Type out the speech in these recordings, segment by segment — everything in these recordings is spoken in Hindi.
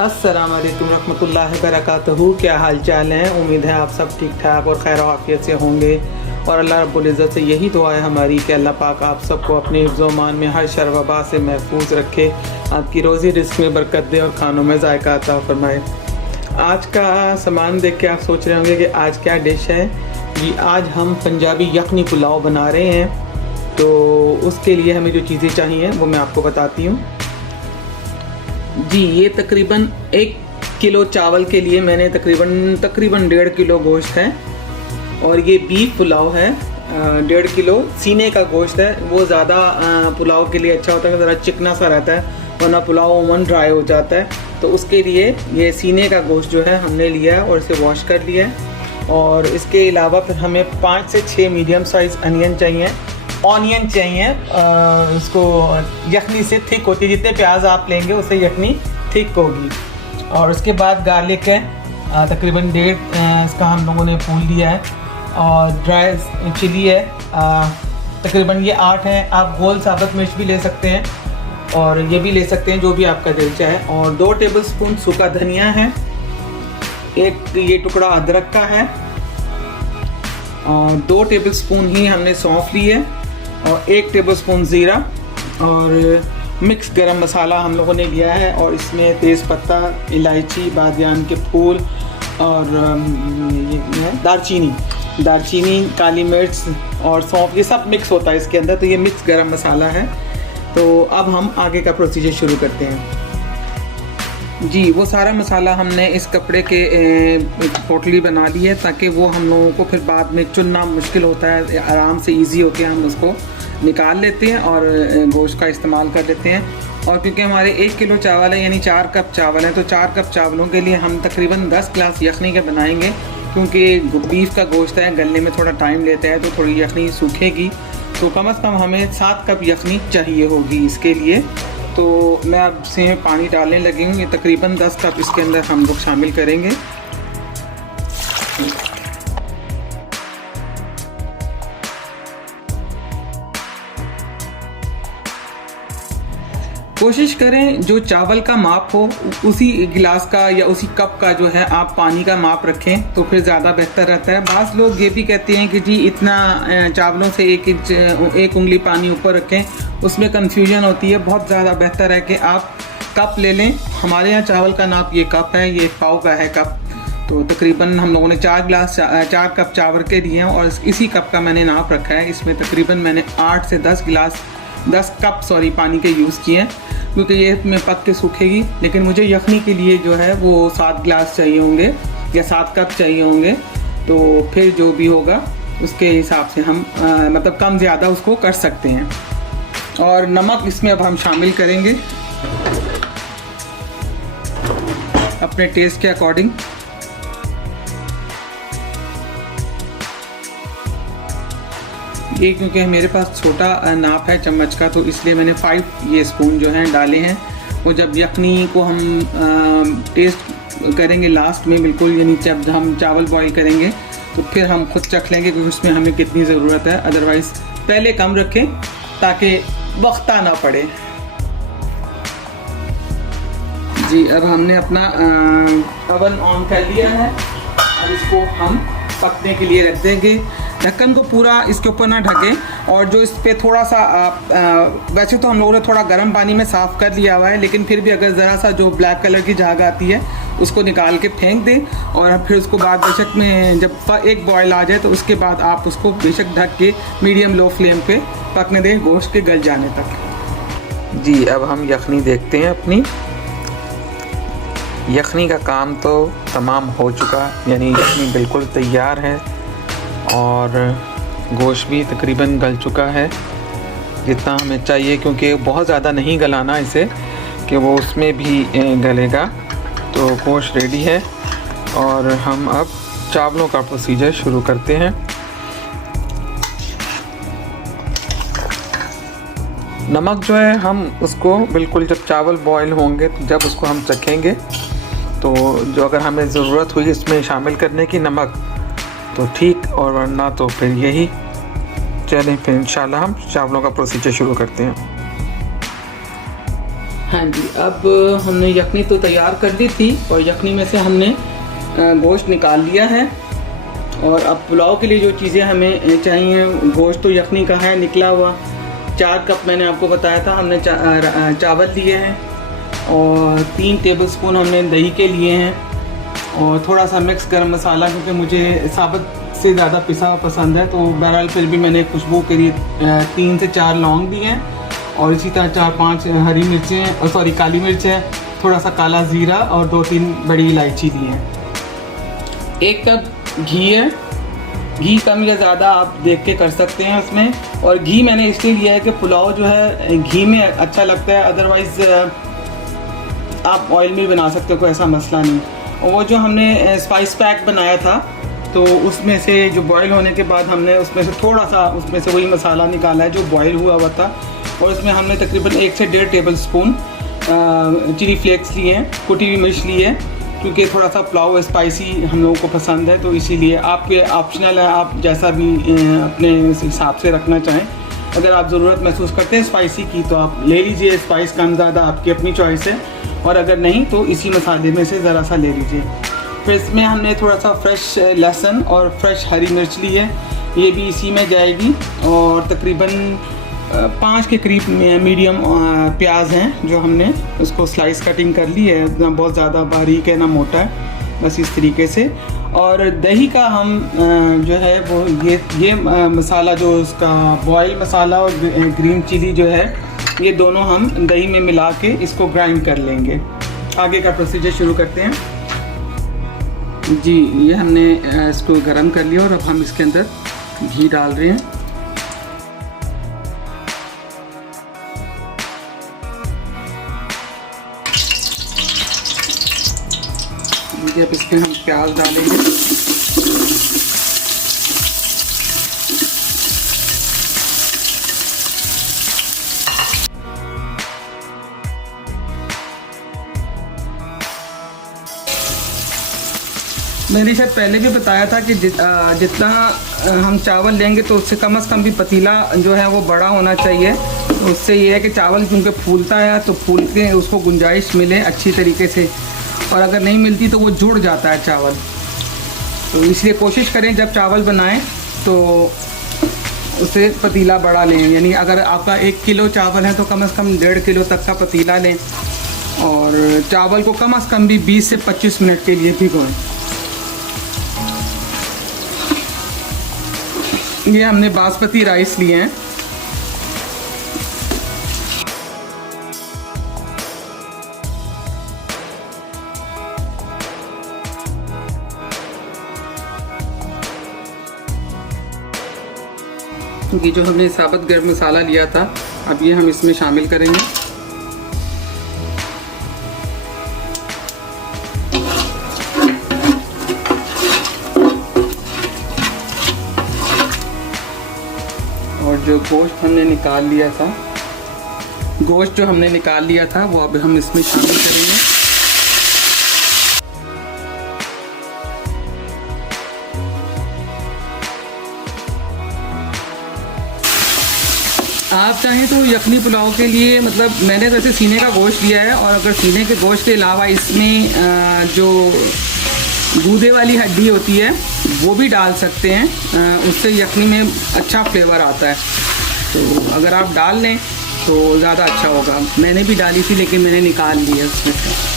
अस्सलाम वालेकुम रहमतुल्लाहि बरकातहू। क्या हाल चाल है? उम्मीद है आप सब ठीक ठाक और खैर आफियत से होंगे। और अल्लाह रब्बुल इज़्ज़त से यही दुआ है हमारी कि अल्लाह पाक आप सबको अपने हिफ्ज़-ओ-मान में हर शर वबा से महफूज रखे, आपकी रोज़ी रिज़्क़ में बरकत दे और खानों में ज़ायक़ा अता फ़रमाए। आज का सामान देख के आप सोच रहे होंगे कि आज क्या डिश है जी। आज हम पंजाबी यखनी पुलाव बना रहे हैं। तो उसके लिए हमें जो चीज़ें चाहिए वो मैं आपको बताती हूँ जी। ये तकरीबन 1 किलो चावल के लिए मैंने तकरीबन 1.5 किलो गोश्त है। और ये बीफ पुलाव है। 1.5 किलो सीने का गोश्त है। वो ज़्यादा पुलाव के लिए अच्छा होता है, ज़रा चिकना सा रहता है, वरना पुलाव ओवन ड्राई हो जाता है। तो उसके लिए ये सीने का गोश्त जो है हमने लिया है और इसे वॉश कर लिया है। और इसके अलावा फिर हमें 5 से 6 मीडियम साइज़ ऑनियन चाहिए। इसको यखनी से थिक होती है, जितने प्याज आप लेंगे उससे यखनी थिक होगी। और उसके बाद गार्लिक है तकरीबन 1.5 इसका हम लोगों ने फूल लिया है। और ड्राई चिली है तकरीबन ये 8 हैं। आप गोल साबुत मिर्च भी ले सकते हैं और ये भी ले सकते हैं, जो भी आपका दिल चाहे। और 2 टेबलस्पून सूखा धनिया है, 1 ये टुकड़ा अदरक का है, और 2 टेबलस्पून ही हमने सौंफ ली है, और 1 टेबलस्पून ज़ीरा, और मिक्स गरम मसाला हम लोगों ने लिया है। और इसमें तेज़पत्ता, इलायची, बादियान के फूल और ये दालचीनी, काली मिर्च और सौंफ, ये सब मिक्स होता है इसके अंदर। तो ये मिक्स गरम मसाला है। तो अब हम आगे का प्रोसीजर शुरू करते हैं जी। वो सारा मसाला हमने इस कपड़े के पोटली बना ली है, ताकि वो हम लोगों को फिर बाद में चुनना मुश्किल होता है, आराम से इजी होके हम उसको निकाल लेते हैं और गोश्त का इस्तेमाल कर लेते हैं। और क्योंकि हमारे 1 किलो चावल है, यानी 4 कप चावल है, तो 4 कप चावलों के लिए हम तकरीबन 10 गिलास यखनी के बनाएंगे। क्योंकि बीफ का गोश्त है, गलने में थोड़ा टाइम लेता है, तो थोड़ी यखनी सूखेगी। तो कम से कम हमें 7 कप यखनी चाहिए होगी इसके लिए। तो मैं अब से पानी डालने लगी हूँ। ये तकरीबन 10 कप इसके अंदर हम लोग शामिल करेंगे। कोशिश करें जो चावल का माप हो उसी गिलास का या उसी कप का जो है आप पानी का माप रखें, तो फिर ज़्यादा बेहतर रहता है। बाज़ लोग ये भी कहते हैं कि जी इतना चावलों से 1 उंगली पानी ऊपर रखें, उसमें कन्फ्यूजन होती है। बहुत ज़्यादा बेहतर है कि आप कप ले लें। हमारे यहाँ चावल का नाप ये कप है, ये पाव का है कप। तो तकरीबन हम लोगों ने 4 कप चावल के लिए हैं और इसी कप का मैंने नाप रखा है। इसमें तकरीबन मैंने 8 से 10 कप पानी के यूज़ किए हैं, क्योंकि ये में पक के सूखेगी। लेकिन मुझे यखनी के लिए जो है वो 7 गिलास चाहिए होंगे या 7 कप चाहिए होंगे। तो फिर जो भी होगा उसके हिसाब से हम मतलब कम ज़्यादा उसको कर सकते हैं। और नमक इसमें अब हम शामिल करेंगे अपने टेस्ट के अकॉर्डिंग। ये क्योंकि मेरे पास छोटा नाप है चम्मच का, तो इसलिए मैंने 5 ये स्पून जो हैं डाले हैं। वो जब यखनी को हम टेस्ट करेंगे लास्ट में बिल्कुल, यानी जब हम चावल बॉईल करेंगे तो फिर हम खुद चख लेंगे कि उसमें हमें कितनी ज़रूरत है। अदरवाइज़ पहले कम रखें ताकि वक्ता ना पड़े जी। अब हमने अपना ओवन ऑन कर लिया है। अब इसको हम पकने के लिए रख देंगे। ढक्कन को पूरा इसके ऊपर ना ढकें। और जो इस पर थोड़ा सा वैसे तो हम लोगों ने थोड़ा गर्म पानी में साफ़ कर लिया हुआ है, लेकिन फिर भी अगर ज़रा सा जो ब्लैक कलर की झाग आती है उसको निकाल के फेंक दें। और फिर उसको बाद बेशक में जब एक बॉयल आ जाए तो उसके बाद आप उसको बेशक ढक के मीडियम लो फ्लेम पे पकने दें गोश्त के गल जाने तक जी। अब हम यखनी देखते हैं अपनी। यखनी का काम तो तमाम हो चुका, यानी यखनी बिल्कुल तैयार है और गोश्त भी तकरीबन गल चुका है जितना हमें चाहिए, क्योंकि बहुत ज़्यादा नहीं गलाना इसे कि वो उसमें भी गलेगा। तो गोश्त रेडी है और हम अब चावलों का प्रोसीजर शुरू करते हैं। नमक जो है हम उसको बिल्कुल जब चावल बॉयल होंगे तो जब उसको हम चखेंगे, तो जो अगर हमें ज़रूरत हुई इसमें शामिल करने की नमक तो ठीक, और वरना तो फिर यही। चलें फिर इंशाल्लाह हम चावलों का प्रोसीजर शुरू करते हैं। हाँ जी, अब हमने यखनी तो तैयार कर ली थी और यखनी में से हमने गोश्त निकाल लिया है। और अब पुलाव के लिए जो चीज़ें हमें चाहिए, गोश्त तो यखनी का है निकला हुआ, 4 कप मैंने आपको बताया था हमने चावल लिए हैं, और 3 टेबलस्पून हमने दही के लिए हैं, और थोड़ा सा मिक्स गरम मसाला, क्योंकि मुझे साबुत से ज़्यादा पिसा हुआ पसंद है। तो बहरहाल फिर भी मैंने खुशबू के लिए 3 से 4 लौंग दिए हैं, और इसी तरह 4-5 हरी मिर्चें, सॉरी काली मिर्च है, थोड़ा सा काला ज़ीरा और 2-3 बड़ी इलायची दी है। 1 कप घी है, घी कम या ज़्यादा आप देख के कर सकते हैं उसमें। और घी मैंने इसलिए लिया है कि पुलाव जो है घी में अच्छा लगता है, अदरवाइज़ आप ऑयल में बना सकते हो, कोई ऐसा मसला नहीं। और वो जो हमने स्पाइस पैक बनाया था, तो उसमें से जो बॉयल होने के बाद हमने उसमें से थोड़ा सा उसमें से वही मसाला निकाला है जो बॉयल हुआ हुआ था, और इसमें हमने तकरीबन 1 से 1.5 टेबलस्पून चिली फ्लेक्स लिए हैं, कुटी हुई मिर्च ली है, क्योंकि थोड़ा सा पुलाव स्पाइसी हम लोगों को पसंद है, तो इसीलिए आपके ऑप्शनल है, आप जैसा भी अपने हिसाब से रखना चाहें। अगर आप ज़रूरत महसूस करते हैं स्पाइसी की तो आप ले लीजिए, स्पाइस कम ज़्यादा आपकी अपनी चॉइस है, और अगर नहीं तो इसी मसाले में से ज़रा सा ले लीजिए। फिर इसमें हमने थोड़ा सा फ्रेश लहसुन और फ्रेश हरी मिर्च ली है, ये भी इसी में जाएगी, और तकरीबन 5 के करीब मीडियम प्याज हैं जो हमने उसको स्लाइस कटिंग कर ली है, ना बहुत ज़्यादा बारीक है ना मोटा है, बस इस तरीके से। और दही का हम जो है वो ये मसाला जो उसका बॉयल मसाला और ग्रीन चिली जो है, ये दोनों हम दही में मिला के इसको ग्राइंड कर लेंगे। आगे का प्रोसीजर शुरू करते हैं जी। ये हमने इसको गरम कर लिया और अब हम इसके अंदर घी डाल रहे हैं। अब इसमें हम प्याज डालेंगे, मैंने शायद पहले भी बताया था कि जितना हम चावल लेंगे तो उससे कम से कम भी पतीला जो है वो बड़ा होना चाहिए। तो उससे ये है कि चावल क्योंकि फूलता है तो फूल के उसको गुंजाइश मिले अच्छी तरीके से, और अगर नहीं मिलती तो वो जुड़ जाता है चावल। तो इसलिए कोशिश करें जब चावल बनाएं तो उसे पतीला बड़ा लें, यानी अगर आपका 1 किलो चावल है तो कम से कम 1.5 किलो तक का पतीला लें, और चावल को कम से कम भी 20 से 25 मिनट के लिए भिगोएं। ये हमने बासमती राइस लिए हैं, क्योंकि जो हमने साबुत गरम मसाला लिया था अब ये हम इसमें शामिल करेंगे। और जो गोश्त हमने निकाल लिया था, वो अब हम इसमें शामिल करेंगे। आप चाहें तो यखनी पुलाव के लिए, मतलब मैंने वैसे सीने का गोश्त लिया है, और अगर सीने के गोश्त के अलावा इसमें जो गूदे वाली हड्डी होती है वो भी डाल सकते हैं, उससे यखनी में अच्छा फ्लेवर आता है। तो अगर आप डाल लें तो ज़्यादा अच्छा होगा। मैंने भी डाली थी लेकिन मैंने निकाल ली है उसमें से।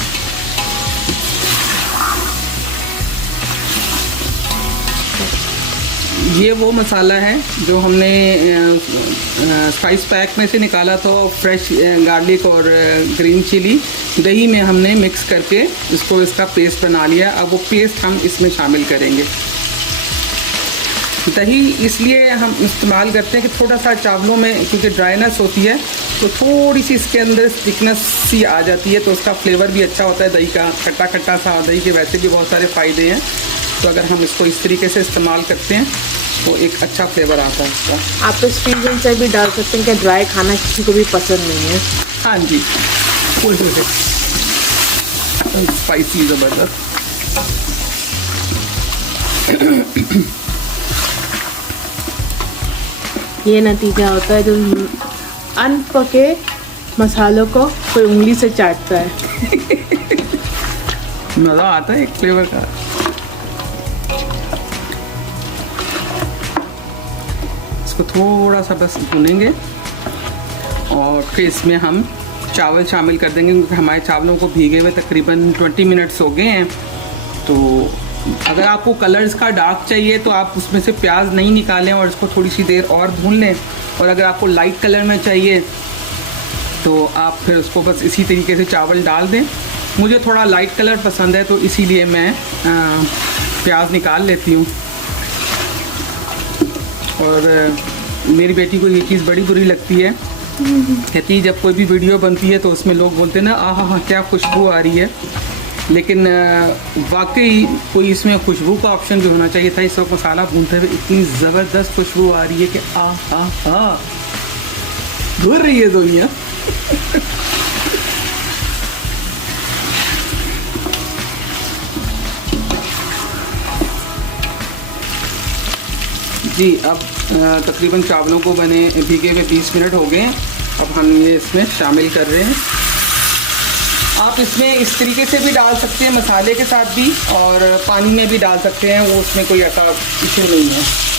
ये वो मसाला है जो हमने स्पाइस पैक में से निकाला था, फ्रेश गार्लिक और ग्रीन चिली दही में हमने मिक्स करके इसका पेस्ट बना लिया। अब वो पेस्ट हम इसमें शामिल करेंगे। दही इसलिए हम इस्तेमाल करते हैं कि थोड़ा सा चावलों में क्योंकि ड्राइनेस होती है तो थोड़ी सी इसके अंदर थिकनेस सी आ जाती है, तो उसका फ्लेवर भी अच्छा होता है दही का, खट्टा खट्टा सा। दही के वैसे भी बहुत सारे फ़ायदे हैं, तो अगर हम इसको इस तरीके से इस्तेमाल करते हैं तो एक अच्छा फ्लेवर आता है इसका। आप तो स्प्रिंग मिर्च भी डाल सकते हैं, क्या ड्राई खाना किसी को भी पसंद नहीं है। हाँ जी, फुल स्पाइसी ज़बरदस्त। ये नतीजा होता है जो अनपके मसालों को कोई उंगली से चाटता है। मज़ा आता है एक फ्लेवर का। इसको थोड़ा सा बस भूनेंगे और फिर इसमें हम चावल शामिल कर देंगे, क्योंकि हमारे चावलों को भीगे हुए तकरीबन 20 मिनट्स हो गए हैं। तो अगर आपको कलर्स का डार्क चाहिए तो आप उसमें से प्याज नहीं निकालें और इसको थोड़ी सी देर और भून लें, और अगर आपको लाइट कलर में चाहिए तो आप फिर उसको बस इसी तरीके से चावल डाल दें। मुझे थोड़ा लाइट कलर पसंद है तो इसीलिए मैं प्याज निकाल लेती हूँ। और मेरी बेटी को ये चीज़ बड़ी बुरी लगती है, कहती है जब कोई भी वीडियो बनती है तो उसमें लोग बोलते हैं ना आहा क्या खुशबू आ रही है, लेकिन वाकई कोई इसमें खुशबू का ऑप्शन भी होना चाहिए था। इस वक्त मसाला भूनते हुए इतनी ज़बरदस्त खुशबू आ रही है कि आ घूर रही है दुनिया। जी, अब तकरीबन चावलों को बने भीगे हुए 20 मिनट हो गए हैं। अब हम ये इसमें शामिल कर रहे हैं। आप इसमें इस तरीके से भी डाल सकते हैं, मसाले के साथ भी, और पानी में भी डाल सकते हैं, वो उसमें कोई ऐसा इशू नहीं है।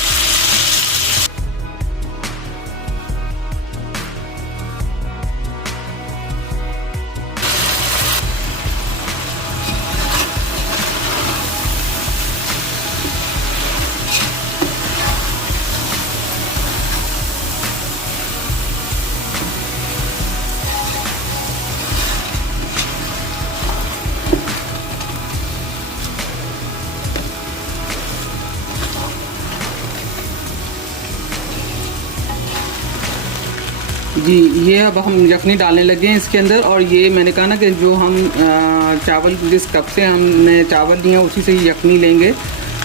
जी, ये अब हम यखनी डालने लगे हैं इसके अंदर। और ये मैंने कहा ना कि जो हम चावल जिस कप से हमने चावल लिए हैं उसी से ही यखनी लेंगे।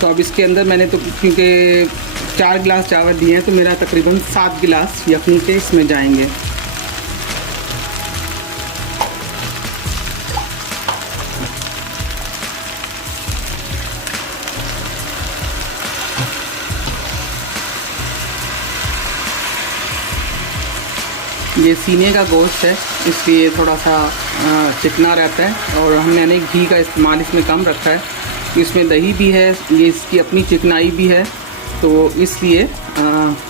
तो अब इसके अंदर मैंने तो क्योंकि 4 गिलास चावल लिए हैं तो मेरा तकरीबन 7 गिलास यखनी के इसमें जाएंगे। ये सीने का गोश्त है, इसलिए थोड़ा सा चिकना रहता है, और हमने घी का इस्तेमाल इसमें कम रखा है। इसमें दही भी है, ये इसकी अपनी चिकनाई भी है, तो इसलिए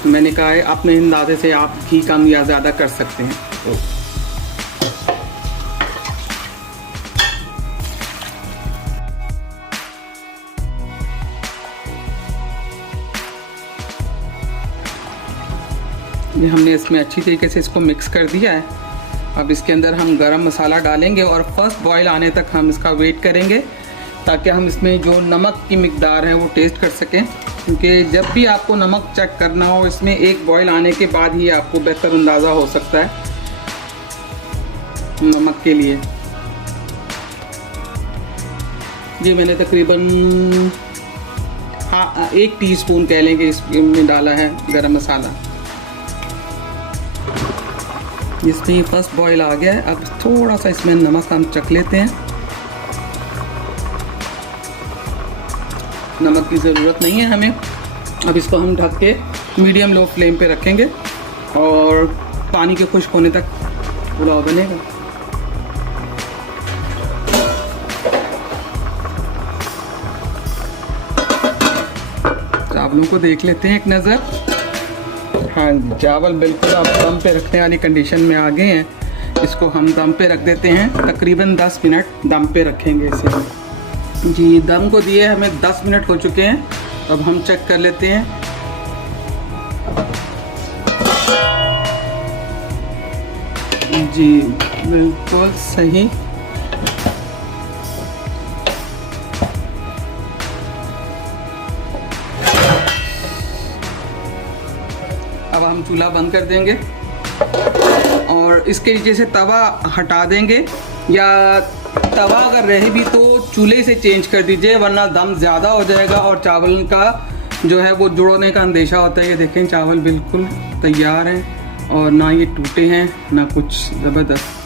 मैंने कहा है अपने अंदाजे से आप घी कम या ज़्यादा कर सकते हैं। ये हमने इसमें अच्छी तरीके से इसको मिक्स कर दिया है। अब इसके अंदर हम गरम मसाला डालेंगे और फर्स्ट बॉयल आने तक हम इसका वेट करेंगे, ताकि हम इसमें जो नमक की मिकदार है वो टेस्ट कर सकें। क्योंकि जब भी आपको नमक चेक करना हो, इसमें एक बॉयल आने के बाद ही आपको बेहतर अंदाज़ा हो सकता है नमक के लिए। जी, मैंने तकरीबन 1 टीस्पून कह लें कि इसमें डाला है गरम मसाला। इसमें फर्स्ट बॉयल आ गया है। अब थोड़ा सा इसमें नमक हम चख लेते हैं। नमक की ज़रूरत नहीं है हमें। अब इसको हम ढक के मीडियम लो फ्लेम पे रखेंगे और पानी के खुश्क होने तक पुलाव बनेगा। चावलों को देख लेते हैं एक नज़र। हाँ, चावल बिल्कुल आप दम पे रखने वाली कंडीशन में आ गए हैं। इसको हम दम पे रख देते हैं, तकरीबन 10 मिनट दम पे रखेंगे इसे। जी, दम को दिए हमें 10 मिनट हो चुके हैं। अब हम चेक कर लेते हैं। जी, बिल्कुल सही। अब हम चूल्हा बंद कर देंगे और इसके नीचे से तवा हटा देंगे, या तवा अगर रहे भी तो चूल्हे से चेंज कर दीजिए, वरना दम ज़्यादा हो जाएगा और चावल का जो है वो जुड़ने का अंदेशा होता है। ये देखें, चावल बिल्कुल तैयार हैं और ना ये टूटे हैं ना कुछ। ज़बरदस्त।